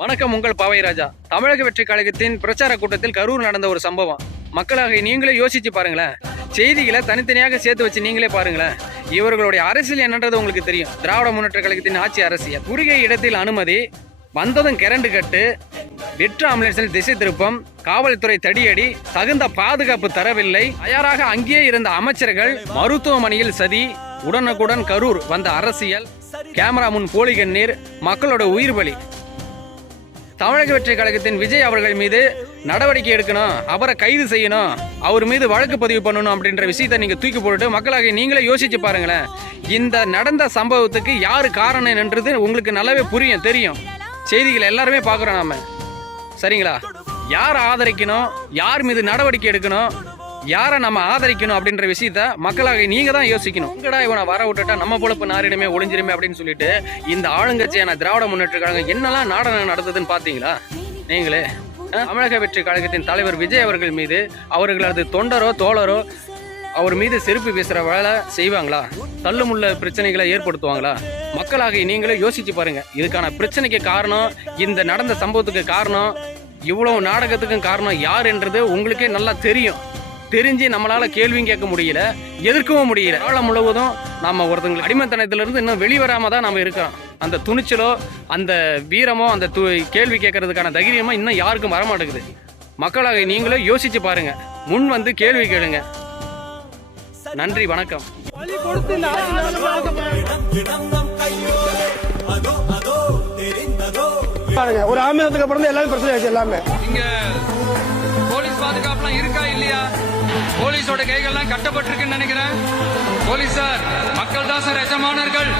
வணக்கம் உங்கள் பாவை ராஜா. தமிழக வெற்றி கழகத்தின் பிரச்சார கூட்டத்தில் கரூர் நடந்த ஒரு சம்பவம். மக்களாக நீங்களே யோசிச்சு பாருங்களேன். செய்திகளை தனித்தனியாக சேர்த்து வச்சு நீங்களே பாருங்களேன். இவர்களுடைய அரசியல் என்னன்றது உங்களுக்கு தெரியும். திராவிட முன்னேற்ற கழகத்தின் ஆட்சி அரசியல். குறுகிய இடத்தில் அனுமதி வந்ததும் கரண்ட் கட்டு வெற்று ஆம்புலன்ஸில் திசை திருப்பம் காவல்துறை தடியடி தகுந்த பாதுகாப்பு தரவில்லை. தயாராக அங்கேயே இருந்த அமைச்சர்கள் மருத்துவமனையில் சதி உடனுக்குடன் கரூர் வந்த அரசியல் கேமரா முன் போலி கண்ணீர் மக்களோட உயிர் பலி. தமிழக வெற்றி கழகத்தின் விஜய் அவர்கள் மீது நடவடிக்கை எடுக்கணும் அவரை கைது செய்யணும் அவர் மீது வழக்கு பதிவு பண்ணணும் அப்படின்ற விஷயத்தை நீங்கள் தூக்கி போட்டுட்டு மக்களாக நீங்களே யோசிச்சு பாருங்களேன். இந்த நடந்த சம்பவத்துக்கு யார் காரணம் என்றது உங்களுக்கு நல்லாவே புரியும் தெரியும். செய்திகளை எல்லாருமே பார்க்குறோம் நாம. சரிங்களா? யார் ஆதரிக்கணும் யார் மீது நடவடிக்கை எடுக்கணும் யாரை நம்ம ஆதரிக்கணும் அப்படின்ற விஷயத்த மக்களாக நீங்க தான் யோசிக்கணும். உங்கடா இவனை வர விட்டுட்டா நம்ம பொழப்பு நாரிடமே ஒளிஞ்சிருமே அப்படின்னு சொல்லிட்டு இந்த ஆளுங்கட்சியான திராவிட முன்னேற்ற கழகம் என்னெல்லாம் நாடகம் நடந்ததுன்னு பார்த்தீங்களா நீங்களே தமிழக வெற்றி கழகத்தின் தலைவர் விஜய் அவர்கள் மீது அவர்களது தொண்டரோ தோழரோ அவர் மீது செருப்பு பேசுகிற வேலை செய்வாங்களா? தள்ளுமுள்ள பிரச்சனைகளை ஏற்படுத்துவாங்களா? மக்களாக நீங்களே யோசிச்சு பாருங்க. இதுக்கான பிரச்சனைக்கு காரணம் இந்த நடந்த சம்பவத்துக்கு காரணம் இவ்வளவு நாடகத்துக்கும் காரணம் யார் என்றது உங்களுக்கே நல்லா தெரியும். தெரிஞ்சு நம்மளால கேள்வியும் கேட்க முடியல எதிர்க்கவும் முடியல. காலம் முழுவதும் நம்ம ஒருத்தங்களுக்கு அடிமைத்தனத்திலிருந்து இன்னும் வெளிவராம தான் நம்ம இருக்கிறோம். அந்த துணிச்சலோ அந்த வீரமோ அந்த து கேள்வி கேட்கறதுக்கான தைரியமோ இன்னும் யாருக்கும் வரமாட்டேங்குது. மக்களாக நீங்களே யோசிச்சு பாருங்க. முன் வந்து கேள்வி கேளுங்க. நன்றி வணக்கம். பாருங்க ஒரு ஆமியத்துக்கு அப்புறம் தான் எல்லாமே பிரச்சனை ஆச்சு எல்லாமே. போலீஸ் பாதுகாப்புலாம் இருக்கா இல்லையா? போலீஸோட கைகள்லாம் கட்டப்பட்டிருக்குன்னு நினைக்கிறேன். போலீசார் மக்கள் தான் சார் எஜமானர்கள்.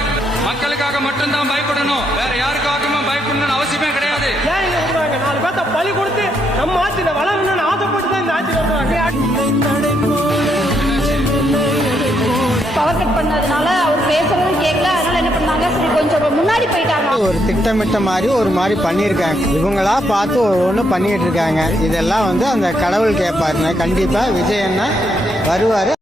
மக்களுக்காக மட்டும்தான் பயப்படணும். வேற யாருக்காகவும் பயப்படணும்னு அவசியமே கிடையாது. நாலு பேர்த்த பலி கொடுத்து நம்ம ஆட்சியில வளரணும்னு ஆசைப்பட்டு தான் இந்த ஆட்சியில வருவாங்க பண்ணதுனால அவர் பேசுறது கேட்கல கொஞ்சம் முன்னாடி போயிட்டாங்க. ஒரு திட்டமிட்ட மாதிரி ஒரு மாதிரி பண்ணியிருக்காங்க. இவங்களா பார்த்து ஒரு ஒன்று பண்ணிட்டு இருக்காங்க. இதெல்லாம் வந்து அந்த கடவுள் கேட்பாருங்க. கண்டிப்பா விஜய் அண்ணா வருவாரு.